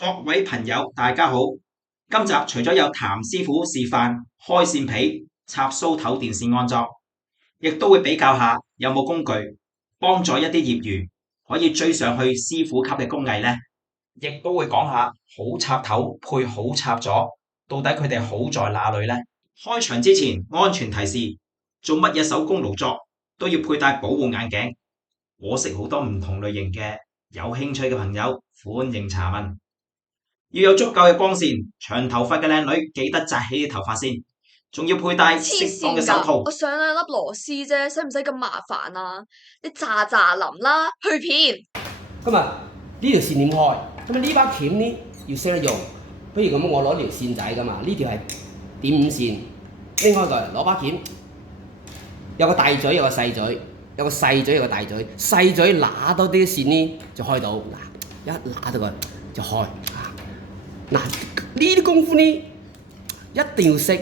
各位朋友，大家好！今集除咗有譚師傅示範開線皮、插蘇頭電線安裝，亦都會比較下有冇工具幫助一啲業餘可以追上去師傅級嘅工藝呢。亦都會講下好插頭配好插座，到底佢哋好在哪裏呢？開場之前，安全提示：做乜嘢手工勞作都要佩戴保護眼鏡。我識好多唔同類型嘅，有興趣嘅朋友歡迎查問。要有足夠嘅光線，長頭髮嘅靚女記得紮起啲頭髮先，仲要佩戴適當嘅手套。我上兩粒螺絲啫，使唔使咁麻煩啊？你喳喳淋啦，去片。今日呢條線點開？咁啊呢把鉗呢要識得用。不如咁，我攞條線仔噶嘛，呢條係點五線，拎開佢，攞把鉗，有個大嘴，有個細嘴，有個細嘴，有個大嘴，細嘴揦多啲線呢就開到，嗱一揦到佢就開。嗱呢啲功夫呢一定要識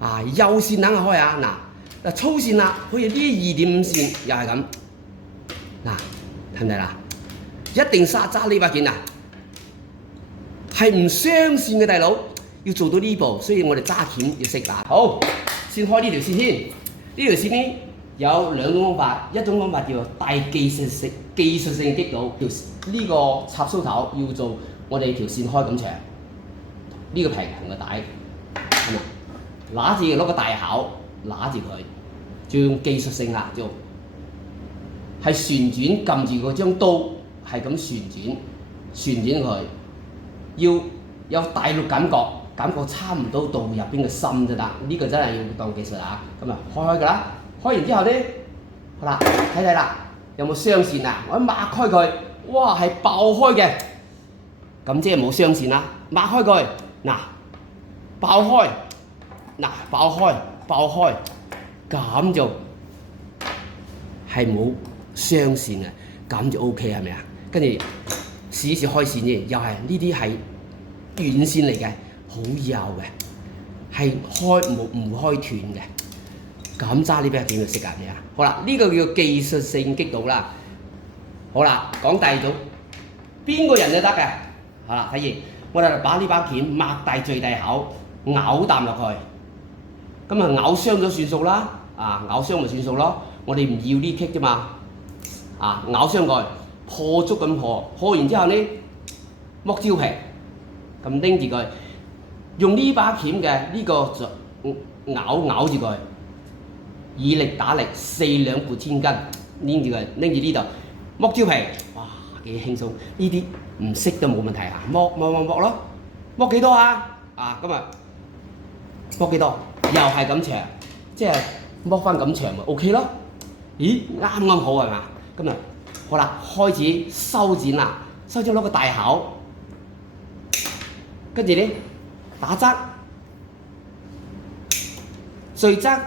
啊！幼線等下開啊！嗱粗線啦，好似呢2.5線又係咁，嗱睇唔睇啦？一定揸呢把劍啊，係唔雙線嘅大佬，要做到呢步，所以我哋揸鉗要識打。好，先開呢條線先。呢條線呢有兩種方法，一種方法叫做帶技術性擊倒，呢個插蘇頭要做。我哋條線開咁長，呢個平衡嘅帶，係咪？揦住攞個大口揦住佢，就用技術性啦，就係旋轉撳住嗰張刀，係咁旋轉佢，要有大陸感覺差唔多到入邊嘅心就得。呢個真係要當技術啊！咁啊開㗎啦，開完之後咧，好啦，睇啦，有冇雙線啊？我一擘開佢，哇係爆開嘅。咁即係冇雙線啦，擘開佢，嗱爆開，爆開，咁就係冇雙線嘅，咁就 OK 係咪啊？跟住試一試開線啫，又係呢啲係軟線嚟嘅，好幼嘅，係唔會開斷嘅。咁揸呢把劍就識㗎你啊！好啦，呢個叫技術性擊倒啦。好啦，講第二種，邊個人都得嘅。好啦，睇住我哋把呢把鉗擘大最大口，咬啖落去，咁啊咬傷咗算數啦，咬傷咪算數咯。我哋唔要呢棘啫嘛，咬傷佢，破足咁破完之後呢，剝蕉皮，咁拎住佢，用呢把鉗嘅呢個咬住佢，以力打力，4兩撥千斤，拎住佢，拎住呢度剝蕉皮，哇幾輕鬆，呢啲唔識都冇問題啊！剝咯，剝幾多啊？咁啊剝幾多？又係咁長，即係剝翻咁長咪 OK 咯？咦，啱好係嘛？咁啊好啦，開始修剪啦，收咗攞個大口，跟住咧打側、碎側，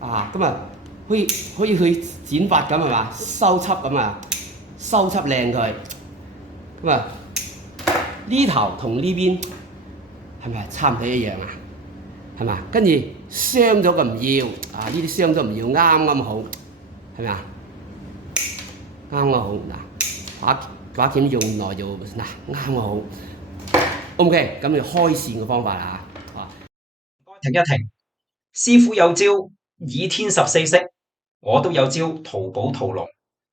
咁啊可以去剪髮咁係嘛？收輯咁啊，收輯靚佢。咁啊，呢頭同呢邊係咪差唔多一樣啊？係嘛？跟住傷咗嘅唔要，呢啲傷咗唔要，啱好，係咪啊？啱好嗱，把鉗用耐就啱好。OK，咁就開線嘅方法啦嚇。停一停，師傅有招倚天14式，我都有招淘寶屠龍。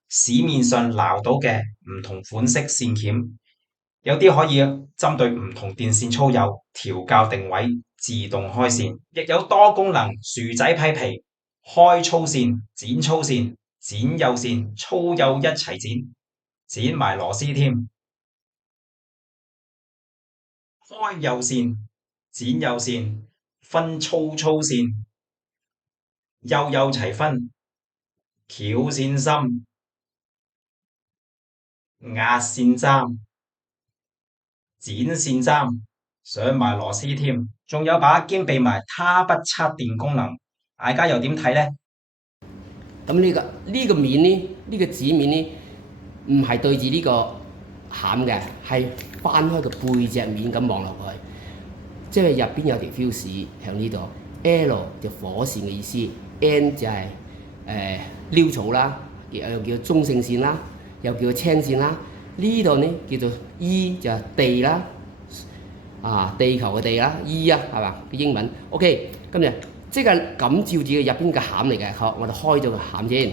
市面上撈到嘅唔同款式線鉗，有啲可以針對唔同電線粗幼調校定位，自動開線，亦有多功能薯仔批皮，開粗線、剪粗線、剪幼線、粗幼一齊剪埋螺絲添，開幼線、剪幼線，分粗線，幼齊分，翹線深。壓線針、剪線針，上埋螺絲添，仲有把兼備埋他不測電功能，大家又點睇呢？咁呢個面呢，呢個紙面呢，唔係對住呢個餡嘅，係翻開個背脊面咁望落去，即係入邊有條 fuse 喺呢度 ，L 就火線嘅意思 ，N 就係潦草啦，又叫中性線啦。又叫青線啦，呢度呢叫做 E 就係地啦，地球嘅地啦 ，E 啊係嘛？英文 OK， 今日即係感照住嘅入邊嘅餡嚟嘅。好，我哋開咗個餡先，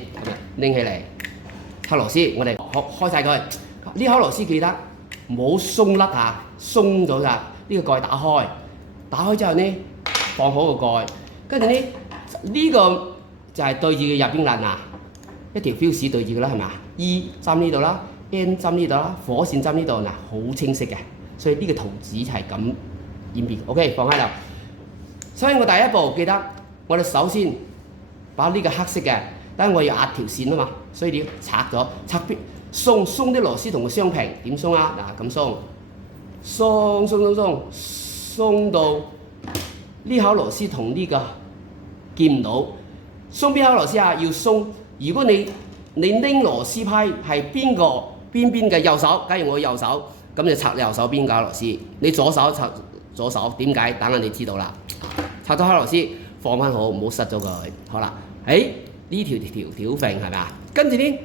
拎起嚟，扣螺絲，我哋開晒佢。呢口螺絲記得唔好鬆甩下，鬆咗㗎。呢個蓋打開，打開之後呢，放好個蓋，跟住呢，呢個就係對住嘅入邊欄啊，一條 fuse 對住嘅啦，係咪啊 ？E 針呢度啦 ，N 針呢度啦，火線針呢度嗱，好清晰嘅，所以呢個圖紙就係咁演變。OK， 放喺度。所以我第一步記得，我哋首先把呢個黑色嘅，等我要壓條線啊嘛，所以你要拆咗，拆邊鬆啲螺絲同佢相平，點鬆啊？嗱咁鬆到呢口螺絲同呢個見唔到，鬆邊口螺絲啊？要鬆。如果你拎螺絲批係邊嘅右手，假如我右手，咁就拆右手邊嘅螺絲。你左手拆左手，點解？等下你知道啦。拆咗口螺絲，放翻好，唔好塞咗佢。好啦，呢條揈係咪啊？跟住呢，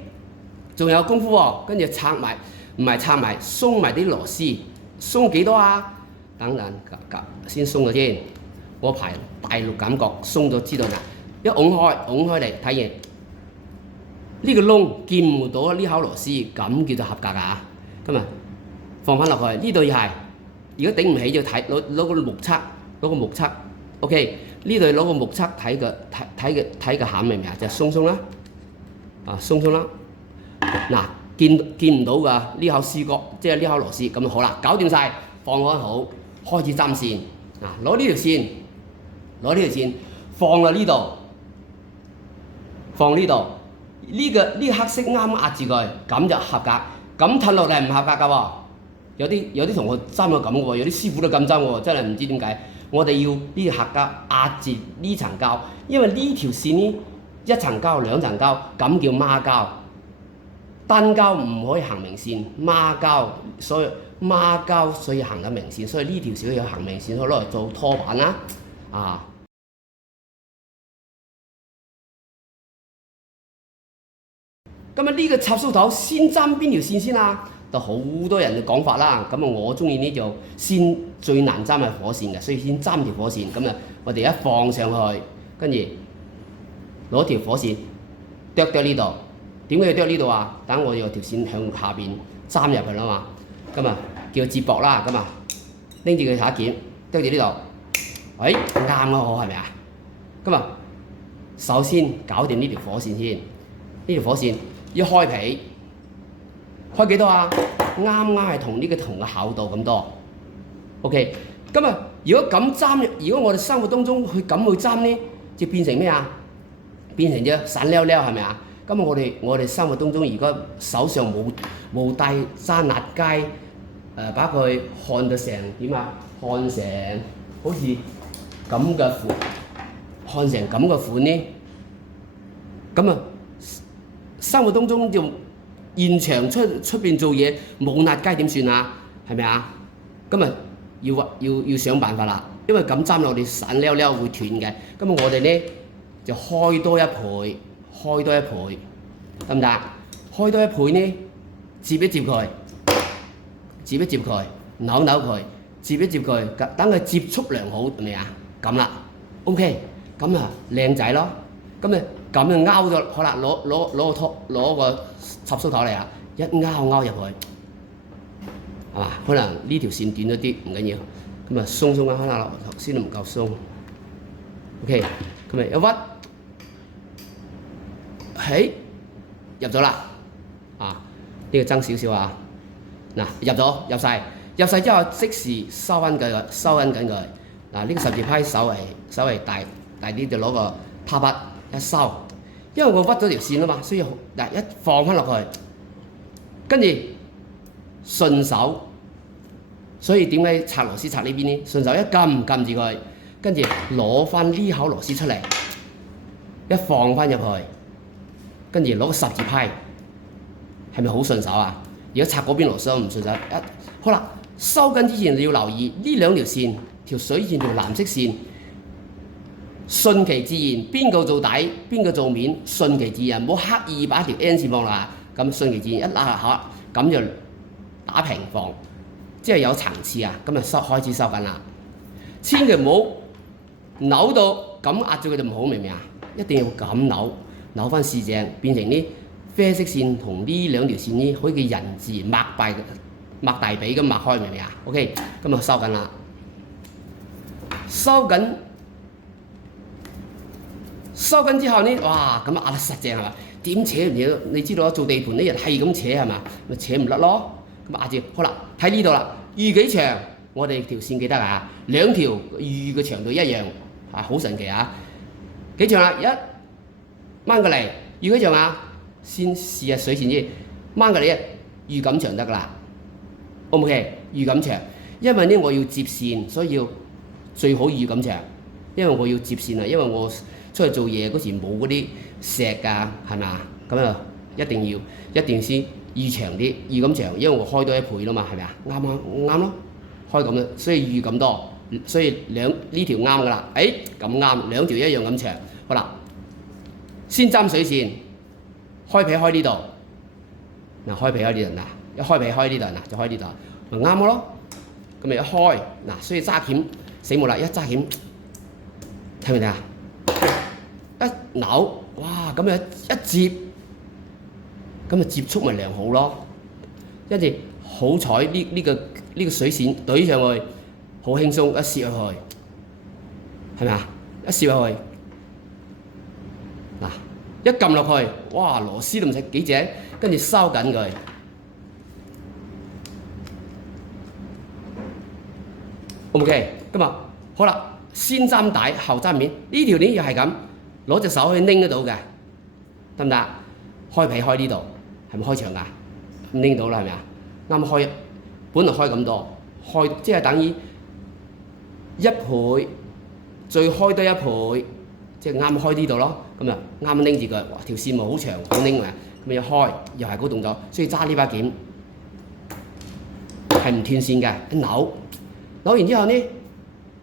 仲有功夫喎。跟住拆埋，唔係拆埋，鬆埋啲螺絲。鬆幾多啊？等先鬆咗先。我排大陸感覺鬆咗，知道啦。一拱開嚟睇見呢個窿見唔到呢口螺絲，咁叫做合格啊！咁啊放翻落去，呢度又係。如果頂唔起就睇攞個目測。OK， 呢度攞個目測睇個餡明唔明啊？就鬆啦，鬆啦。嗱，見唔到㗎呢口絲角，即係呢口螺絲，咁就好啦，搞掂晒，放開好，開始針線。攞呢條線放喺呢度，呢個黑色啱壓住佢，咁就合格。咁褪落嚟唔合格㗎喎，有啲同學針到咁喎，有啲師傅都咁針喎，真係唔知點解。我哋要呢個合格壓住呢層膠，因為呢條線呢一層膠兩層膠，咁叫孖膠。單膠唔可以行明線，孖膠所以行緊明線，所以呢條小有行明線，可以攞嚟做拖板啦。咁呢個插蘇頭先針邊條線先啊？就好多人嘅講法啦。咁我中意呢就先最難針係火線嘅，所以先針條火線。咁我哋一放上去，跟住攞條火線剁呢度。點解要剁呢度啊？等我有條線向下邊針入去啦嘛。咁叫接駁啦。咁拎住佢下一件，剁住呢度。啱咯，係咪啊？咁首先搞掂呢條火線先。呢條火線一開皮，開幾多啊？啱係同呢個銅嘅厚度咁多。OK， 咁如果咁針，如果我哋生活當中去咁去針呢，就變成咩啊？變成隻散溜溜係咪啊？咁我哋生活當中，如果手上冇帶揸辣雞，把佢焊到成點啊？焊成好似咁嘅款，焊成咁嘅款呢？咁生活當中就現場出邊做嘢冇辣雞點算啊？係咪啊？咁要想辦法啦，因為咁針落我哋散溜溜會斷嘅。咁我哋呢就開多一倍，得唔得？開多一倍呢，接一接佢，扭佢，接一接佢，等佢接觸良好，係咪啊？咁啦 ，OK， 咁靚仔咯。咁就拗咗，好啦，攞個插蘇頭嚟啊，一拗入去，係嘛？可能呢條線短咗啲，唔緊要。咁鬆啊，可能頭先都唔夠鬆。OK， 咁一屈，入咗啦。呢個爭少少啊。嗱，入晒之後即時收緊緊佢。呢個十字批稍為大啲，就攞個啪筆一收，因為我屈咗條線啊嘛，所以一放翻落去，跟住順手，所以點解拆螺絲拆呢邊呢？順手一撳住佢，跟住攞翻呢口螺絲出嚟，一放翻入去，跟住攞個十字批，係咪好順手啊？如果拆嗰邊螺絲唔順手，好啦，收緊之前你要留意呢兩條線，條水線條藍色線。順其自然，邊個做底，邊個做面，順其自然，唔好刻意把條 N 線放落，咁順其自然一拉下，咁就打平放，即係有層次啊，咁就開始收緊啦。千祈唔好扭到咁壓住佢就唔好，明唔明啊？一定要咁扭翻四正，變成啲啡色線同呢兩條線呢，好似嘅人字擘大髀咁擘開，明唔明啊 ？OK， 咁就收緊啦，收緊之後呢，哇，咁壓得實正係嘛？點扯唔嘢？你知道做地盤啲人係咁扯係嘛？咪扯唔甩咯。咁壓住，好啦，睇呢度啦，預幾長？我哋條線記得啊，兩條預嘅長度一樣，啊，好神奇啊！幾長啊？一掹過嚟，預幾長啊？先試下水線先，掹過嚟預咁長得㗎啦。O 唔 OK？預咁長，因為呢我要接線，所以要最好預咁長，因為我要接線啊，因為我出去做嘢嗰時冇嗰啲石㗎，係咪啊？咁啊，一定先預長啲，預咁長，因為我開多一倍啦嘛，係咪啊？啱咯，開咁啦，所以預咁多，所以呢條啱㗎啦。咁啱，兩條一樣咁長，好啦，先針水線，開皮開呢度，嗱開皮開呢度嗱，一開皮開呢度嗱就開呢度，咪啱咯。咁咪一開嗱，所以揸鉗死冇啦，一揸鉗睇唔睇啊？一扭，哇！咁樣一接，咁啊接觸咪良好咯。跟住好彩呢個水線懟上去，好輕鬆，一攝入去，係咪啊？一攝入去，嗱一撳落去，哇！螺絲都唔使幾隻，跟住收緊佢。OK， 咁啊好啦，先針帶後針面，呢條鏈又係咁。攞隻手去拎得到嘅，得唔得？開皮開呢度，係咪開長㗎？拎到啦，係咪啊？啱開，本來開咁多，開即係等於1倍，再開多1倍，即係啱開呢度咯。咁啊，啱拎住佢，哇！條線咪好長，好拎嘅。咁一開又係嗰個動作，所以揸呢把鉗係唔斷線嘅。一扭完之後呢，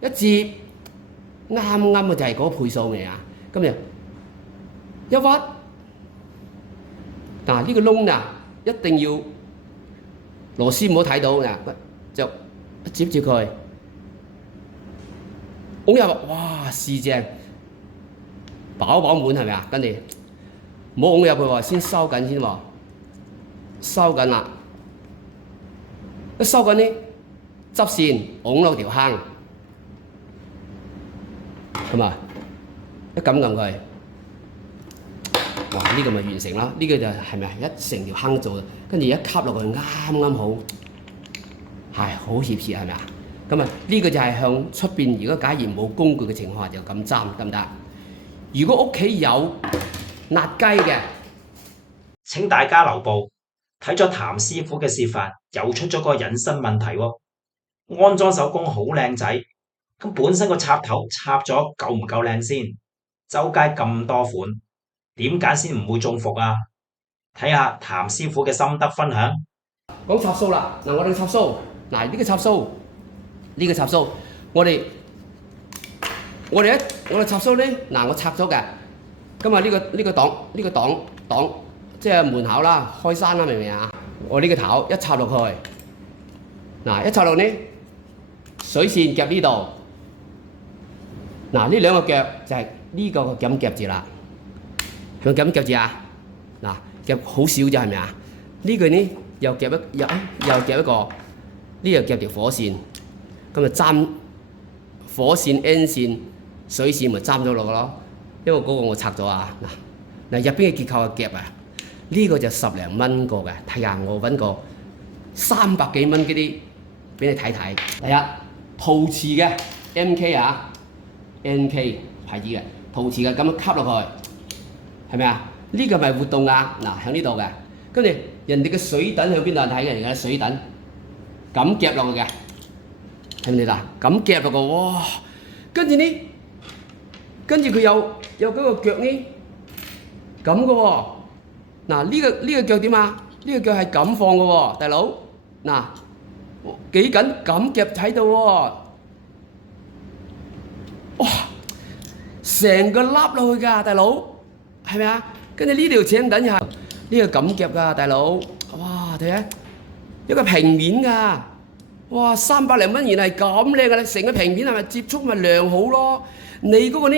一接啱嘅就係嗰個倍數嚟啊！咁就一屈，嗱呢個窿啊，一定要螺絲唔好睇到嗱，就接住佢，拱入，哇試正，飽滿係咪啊？跟住唔好拱入去喎，先收緊先喎，收緊啦，一收緊呢，執線拱落條坑，係嘛？一撳佢，哇！呢個咪完成啦。呢個就係咪一成條坑做，跟住一吸落去啱好，係好貼切係咪啊？咁啊，呢個就係向出邊。如果假如冇工具嘅情況下，就咁針得唔得？如果屋企有辣雞嘅，請大家留步，睇咗譚師傅嘅示範，又出咗個引申問題喎。安裝手工好靚仔，咁本身個插頭插咗夠唔夠靚先？周街咁多款，點揀先唔會中伏啊？睇下譚師傅嘅心得分享。講插蘇啦，嗱我哋插蘇，嗱呢個插蘇，我哋插蘇咧，嗱我拆咗嘅，咁啊呢個檔即係門口啦，開山啦，明唔明啊？我呢個頭一插落去，嗱一插落呢，水線夾呢度，嗱呢兩個腳就係呢個咁夾住啦，係咪咁夾住啊？嗱夾好少啫，係咪啊？呢個呢又夾一個，呢又夾條火線，咁啊針火線 N 線水線咪針咗落去咯，因為嗰個我拆咗啊，嗱入邊嘅結構係夾啊，呢個就10零蚊個嘅，睇下我揾個300幾蚊嗰啲俾你睇睇。第一陶瓷嘅 MK 啊 ，NK 牌子嘅陶瓷嘅，咁樣吸落去，係咪啊？呢個咪活動啊，嗱喺呢度嘅，跟住人哋嘅水躉喺邊度睇嘅？而家水躉咁夾落去嘅，睇唔睇到？咁夾落個，哇！跟住佢有嗰個腳呢，咁嘅喎。嗱呢個腳點啊？呢個腳係咁放嘅喎，大佬。嗱幾緊咁夾喺度喎，哇！成個凹落去㗎，大佬，係咪啊？跟住呢條請等下，呢個咁夾㗎，大佬。哇！睇下一個平面㗎。哇，300零蚊原來係咁靚嘅，成個平面係咪接觸咪良好咯？你嗰個呢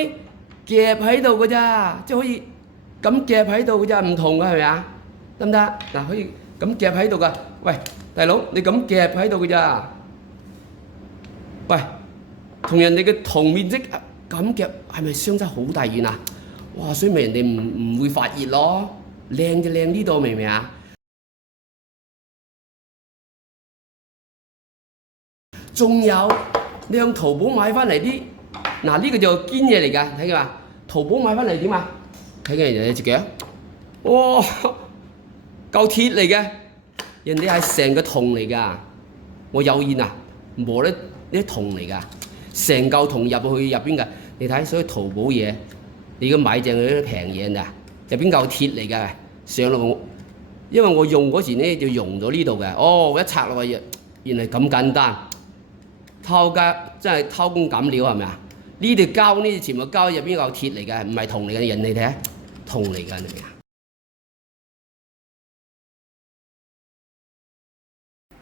夾喺度㗎咋，即係可以咁夾喺度㗎咋，唔同㗎係咪啊？得唔得？嗱，可以咁夾喺度㗎。喂，大佬，你咁夾喺度㗎咋？喂，同人哋嘅同面積咁夾係咪相差好大遠啊？哇！所以咪人哋唔會發熱咯，靚就靚呢度，明唔明啊？仲有你向淘寶買翻嚟啲，嗱呢個就堅嘢嚟㗎，睇見嘛？淘寶買翻嚟點啊？睇見人哋隻腳，哇，嚿鐵嚟嘅，人哋係成個銅嚟㗎。我有現啊，磨得呢啲銅嚟㗎，成嚿銅入去入邊㗎。你睇，所以淘寶嘢，你如果買正嗰啲平嘢咋，入邊嚿鐵嚟㗎，上落因為我用嗰時咧就用咗呢度嘅，哦，我一拆落去，原來咁簡單。偷家真係偷工減料係咪啊？呢條膠呢全部膠入邊有鐵嚟嘅，唔係銅嚟嘅。人哋睇下銅嚟㗎，你明啊？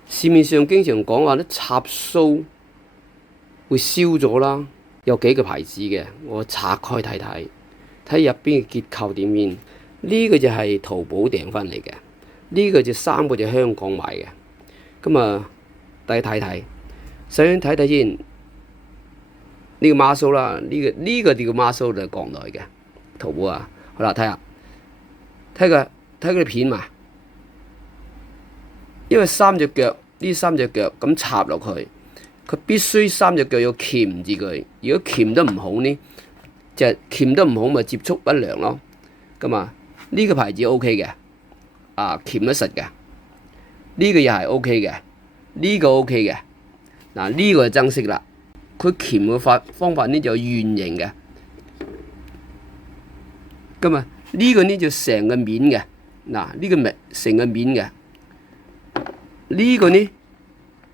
市面上經常講話啲插蘇會燒咗啦，有幾個牌子嘅，我拆開睇睇，睇入邊嘅結構點樣。呢個就係淘寶訂翻嚟嘅，呢個就3個就香港買嘅。咁啊，大家睇睇。首先睇睇先，呢個孖蘇啦，呢個叫孖蘇就係國內嘅淘寶啊。好啦，睇下，睇佢啲片嘛。因為3隻腳，呢3隻腳咁插落去，佢必須3隻腳要鉗住佢。如果鉗得唔好呢，就鉗得唔好咪接觸不良咯。咁啊，呢個牌子 O K 嘅，啊鉗得實嘅，呢個又係 O K 嘅，呢個 O K 嘅。嗱，呢個就增色啦，佢鉗嘅方法呢就圓形嘅，咁啊呢個呢就成個面嘅，嗱呢個咪成個面嘅，呢個呢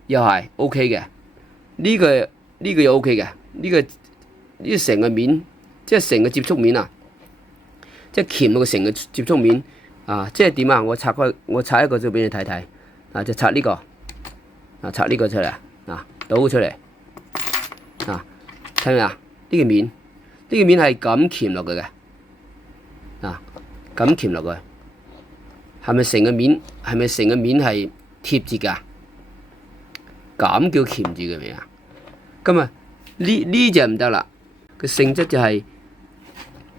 又係 O K 嘅，呢個又 O K 嘅，呢個成個面，即係成個接觸面啊，即係鉗到個成個接觸面啊，即係點啊？我拆一個就俾你睇睇，啊就拆呢個，啊拆呢個出嚟。倒出嚟，睇咪啊？呢個面係咁鉗落去嘅，咁鉗落去，係咪成個面係貼住㗎？咁叫鉗住嘅未啊？咁啊呢隻唔得啦，個性質就係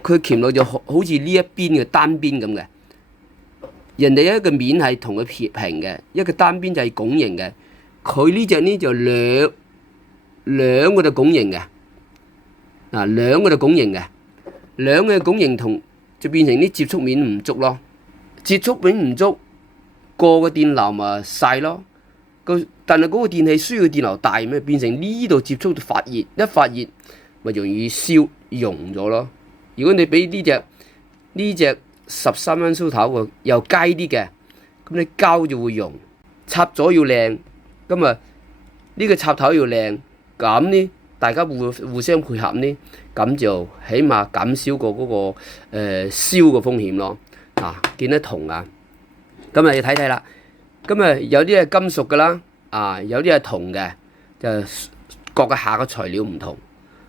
佢鉗落就好似呢一邊嘅單邊咁嘅，人哋一個面係同佢平嘅，一個單邊就係拱形嘅。佢呢隻呢就兩個就拱形嘅，兩個就拱形嘅，兩個拱形同就變成啲接觸面唔足咯，接觸面唔足，過個電流咪細咯，但係嗰個電器需要電流大咩？變成呢度接觸到發熱，一發熱咪容易燒溶咗咯。如果你俾呢隻13蚊蘇頭喎，又街啲嘅，咁你膠就會溶，插咗要靚。咁啊，呢個插頭要靚，咁呢大家互相配合呢，咁就起碼減少過嗰個燒嘅風險咯。見得銅啊，咁啊要睇睇啦。咁啊有啲係金屬㗎啦，有啲係銅嘅，就各個下嘅材料唔同。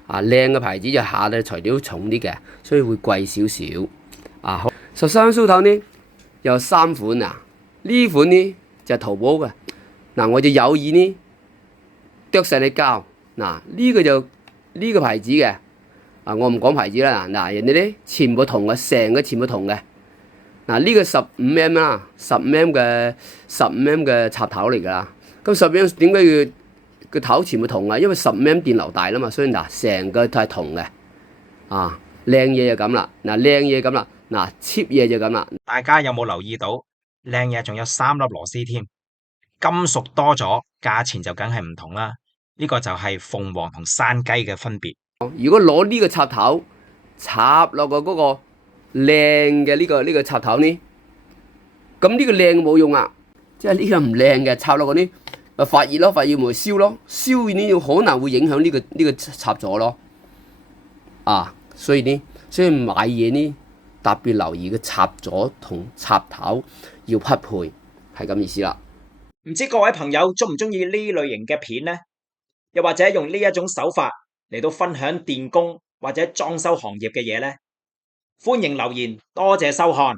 靚嘅牌子就下嘅材料重啲嘅，所以會貴少少。好，13蚊蘇頭呢有3款啊，呢款呢就係淘寶嘅。我就有意呢剁實你膠，呢個就呢個牌子嘅，我唔講牌子啦。人哋呢全部銅嘅，成個全部銅嘅。呢個15mm啦，15mm嘅插頭嚟㗎啦。咁15mm點解要個頭全部銅啊？因為15mm電流大啦嘛，所以成個都係銅嘅。靚嘢就咁啦，靚嘢咁啦，cheap 嘢就咁啦。大家有冇留意到靚嘢仲有3粒螺絲添？金屬多咗，價錢就梗係唔同啦。呢個就係鳳凰同山雞嘅分別。如果攞呢個插頭插落個嗰個靚嘅呢個插頭呢，咁呢個靚冇用啊！即係呢個唔靚嘅插落個呢，咪發熱咯，發熱咪燒咯，燒完呢可能會影響呢個插座咯。所以買嘢呢特別留意個插座同插頭要匹配，係咁意思啦。唔知各位朋友中唔中意呢類型嘅片呢？又或者用呢一種手法嚟到分享電工或者裝修行業嘅嘢呢？歡迎留言，多謝收看。